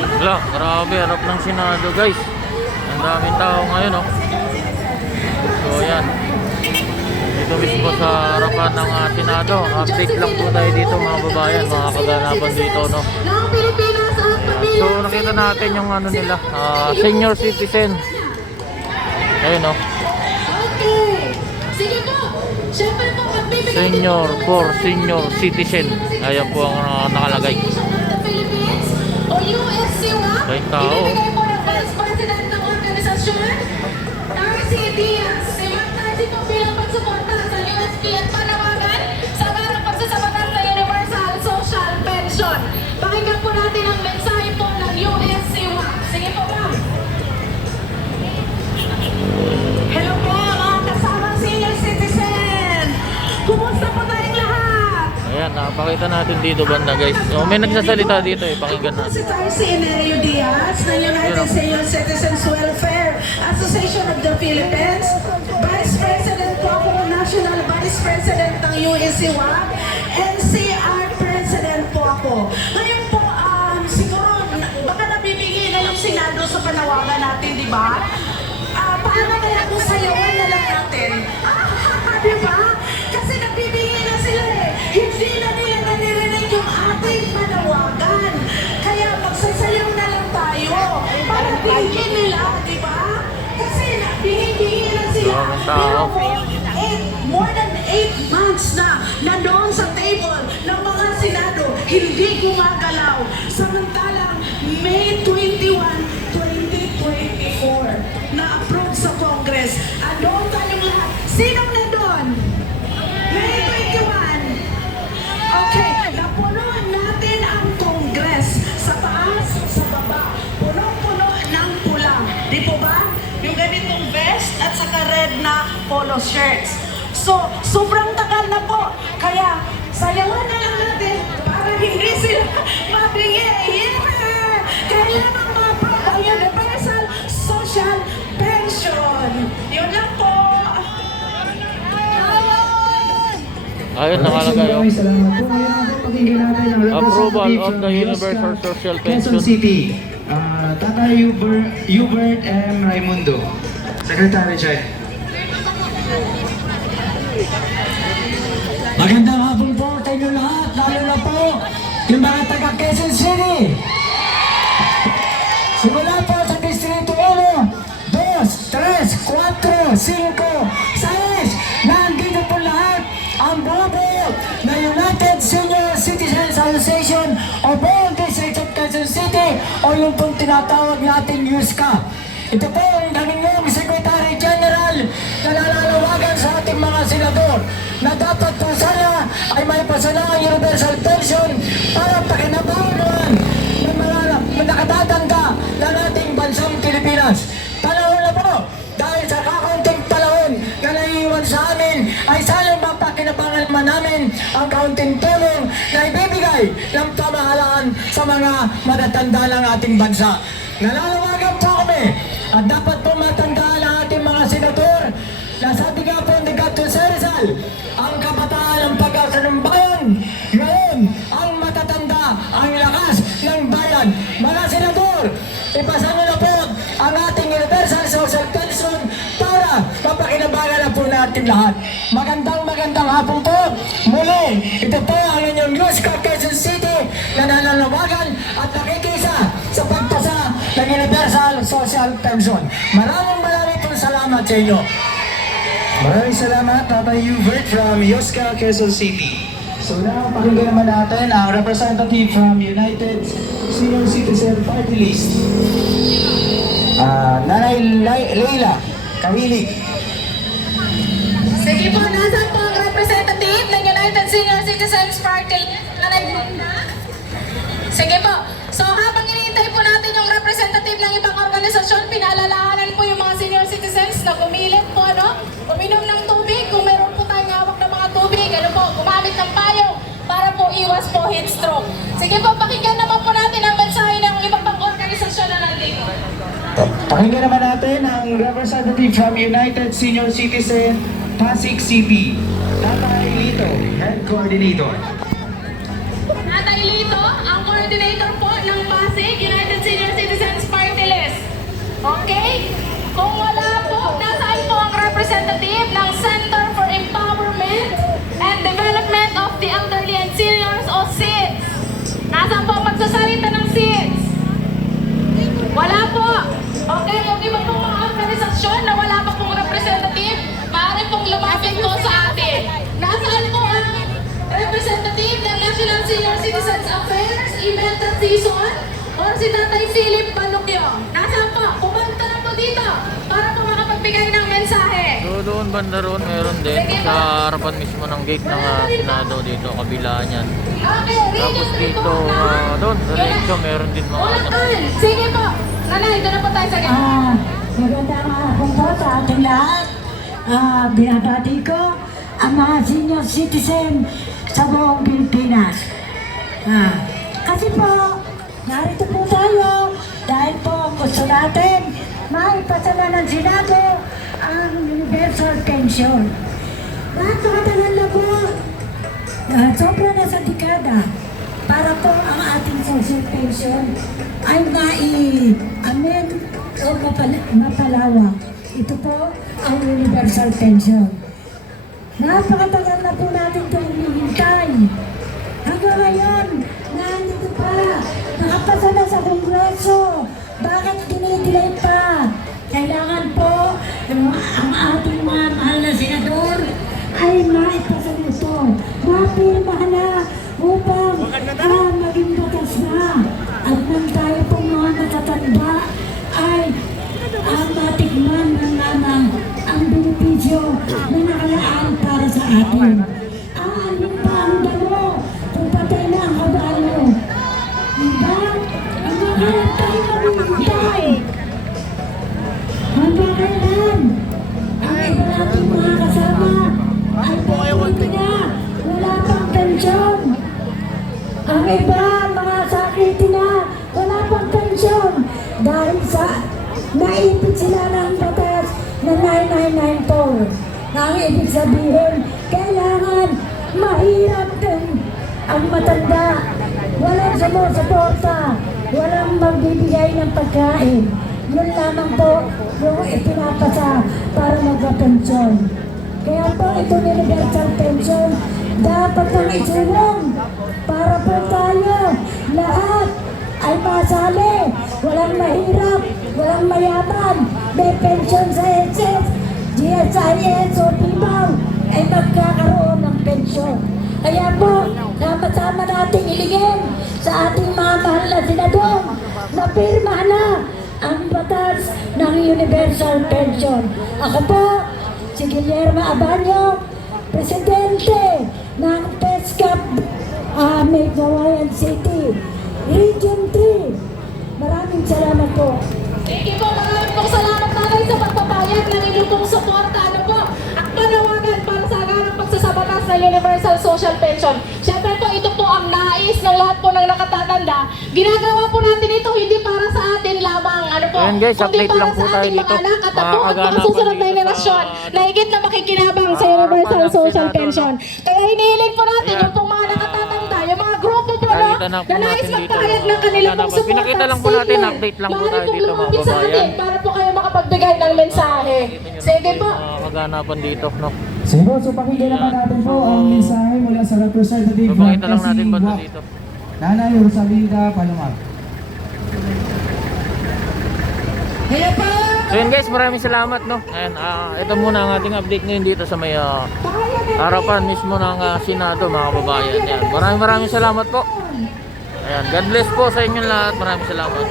Wala, grabe, harap ng Senado guys. Ang daming tao ngayon oh. So yan. Dito mismo sa harapan ng ah, Senado. Update lang po tayo dito mga babayan, mga kaganapan dito no. at So nakita natin yung ano nila, ah, senior citizen. Ayun oh. Senior for senior citizen. Ayan po ang ah, nakalagay. Ng Philippines o USCWA. Daming tao. Ibibigay po ng Vice President ng organisasyon. Darcy Diaz. Nakapakita natin dito banda guys. So, may nagsasalita dito eh, pakinggan po si natin. Tarsi Enerio Diaz ng United. Senior Citizens Welfare Association of the Philippines. Vice President po ako, National Vice President ng USCWA. NCR President po ako. Ngayon po, um, siguro, baka nabibigay na yung Senado sa panawagan natin, di ba? Tao. More than 8 months na nandoon sa table ng mga Senado, hindi gumagalaw. Polo shirts. So, sobrang tagal na po. Kaya, sayawan na lang natin para hindi sila mabigay. Yeah! Kailangan ma-approve ang Universal Social Pension. Yun lang po. Ayun, nakalagay oh. Maraming salamat po. Ngayon pakinggan natin ang Approval of the Universal Social Quezon Pension. City. Ah, Tatay Hubert, Hubert M. Raimundo. Secretary Chay. Magandang hapon po sa inyo lahat, lalo na po yung mga taga Quezon City. Simula po sa Distrito 1, 2, 3, 4, 5, 6, nandito po lahat ang bubuo na United Senior Citizens Association o buong District of Quezon City o yung pong tinatawag nating USCA. Ito po pamahalaan sa mga matatanda ng ating bansa. Nalalawagan po kami at dapat po matandaan ang ating mga senador na sabi nga po ni Gato Serizal, ang kabataan ang pag-asa ng bayan. Ngayon, ang matatanda, ang lakas ng bayan. Mga senador, ipasa nyo na po ang ating universal social pension para mapakinabangan na po natin lahat. Magandang magandang hapon po. Muli, ito po ang inyong Quezon City na nananawagan at nakikisa sa pagpasa ng universal social pension. Maraming maraming po salamat sa inyo. Maraming salamat, Tatay Hubert from Yosca, Quezon City. So now, pakinggan naman natin ang representative from United Senior Citizen Party List. Ah, Nanay Lai- Leila Kawilig. Sige po, nasan po ang representative ng United Senior Citizens Party? Nanay Brenda? Sige po. So habang iniintay po natin yung representative ng ibang organisasyon, pinaalalahanan po yung mga senior citizens na gumilit po, ano? Uminom ng tubig, kung meron po tayong hawak ng mga tubig, ano po, gumamit ng payong para po iwas po heat stroke. Sige po, pakinggan naman po natin ang mensahe ng ibang pang organisasyon na nandito. Pakinggan naman natin ang representative from United Senior Citizen Pasig City. Tatay Lito, Head Coordinator. Natay Lito, coordinator po ng Pasig United Senior Citizens Party List. Okay? Kung wala po, nasaan po ang representative ng Center for Empowerment and Development of the Elderly and Seniors o SIDS? Nasaan po pagsasalita ng SIDS? Wala po. Okay, yung iba pong mga organisasyon na wala pa pong representative, maaari pong lumapit po sa atin. Nasaan po representative ng National Senior Citizens Affairs Inventment Season or si Tatay Philip Balukyo? Nasaan po? Pumunta na po dito para po makapagbigay ng mensahe. So doon banda roon meron din sa harapan mismo ng gate ng ah, Senado dito, kabila niyan. Okay, Tapos dito, ah, doon, sa Lexo, meron din mga. Ulakan! Sige po! Nanay, doon na po tayo sa gitna. Ah, magandang hapon po sa ating lahat. Ah, binabati ko ang mga senior citizen sa buong Pilipinas. Ah, kasi po, narito po tayo dahil po gusto natin maipasama ng Senado ang universal pension. Napakatagal na po, ah, sobra na sa dekada para po ang ating social pension ay mai-amen o mapala- mapalawak. Ito po ang universal pension. Napakatagal na po natin ito nakapasa na sa Kongreso. Bakit dinidelay pa? Kailangan po ang, ating mga mahal na senador ay maipasa nito. Mapirma na upang ah, maging batas na. At nang tayo pong mga natatanda ay ang matikman ng lamang ang benepisyo na nakalaan para sa atin. 9994. Na ang ibig sabihin, kailangan mahirap din ang matanda. Walang sumusuporta, walang magbibigay ng pagkain. Yun lamang po yung ipinapasa para magpapensyon. Kaya po ito universal pension dapat nang isulong para po tayo lahat ay masali. Walang mahirap, walang mayaman. May pension sa SS, ay magkakaroon ng pensyon. Kaya po, sama-sama nating ilingin sa ating mga mahal na senador na pirma na ang batas ng Universal Pension. Ako po, si Guillermo Abanyo, Presidente ng PESCAP uh, Megawayan City, Region 3. Maraming salamat po. Thank you po. Maraming pong salamat nanay sa pagpapayag ng inyong suporta. Ano po? At panawagan para sa agarang ng Universal Social Pension. Siyempre po, ito po ang nais ng lahat po ng nakatatanda. Ginagawa po natin ito hindi para sa atin lamang. Ano po? Ayan guys, kundi update para lang po sa tayo ating dito. mga anak at apo at mga susunod na dito sa- henerasyon na higit na makikinabang sa Universal Social Pension. Kaya hinihiling po natin yung pong mga nakatatanda, yung mga grupo po na po na nais magpahayag ng kanilang pong suporta. Pinakita lang po natin, update lang po tayo dito, mga sa atin para po kayo makapagbigay ng mensahe. Sige po. Mga kaganapan dito, no? Siguro, so pakinggan naman natin po ang mensahe mula sa representative ng SC dito. Nanay Rosalinda Palomar. Hello po! So yun guys, maraming salamat, no? And ah, ito muna ang ating update ngayon dito sa may ah, harapan mismo ng ah, Senado, mga kababayan. Yan. Maraming maraming salamat po. Ayan, God bless po sa inyo lahat. Maraming salamat.